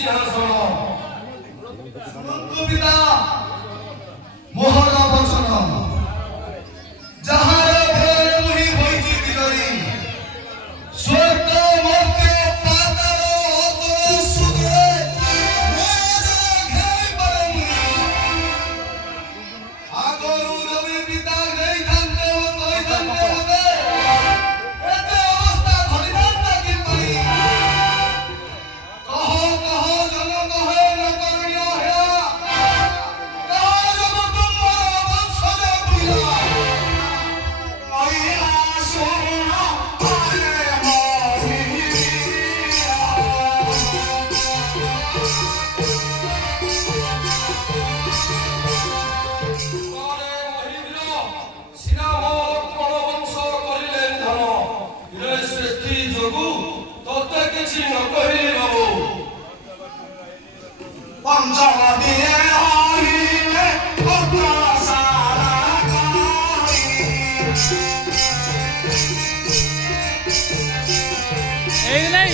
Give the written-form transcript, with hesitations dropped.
সিংহাসন পিতা মোহন বচন যাহার ফଳରେ ମୁହିଁ ହୋଇଛି ବିଜୟୀ ସ୍ୱର୍ଗ ମର୍ତ୍ତ୍ୟ ପାତାଳ ଅତଳ ସୁଦୂରେ ଘେରିପାରେ ମୁହିଁ ଆଗରୁ ରବି ପିତା ନେଇଥାନ୍ତେ ଓ କହିଥାନ୍ତେ ମୋତେ ଏତେ ଅବସ୍ଥା ଧରିଥାନ୍ତା କିପରି କହ କହ ଜନ କହେ ନ କରିୟ ହେଆ କହ ଜନ ତୁମର ବଂଶଜ ପ୍ରିୟ କହିଲା ଶୁଣ ଆରେ তোতে কিছু ন কহিলি বাবু পঞ্চম দিনে হইলে পুত্র সারা এই নাই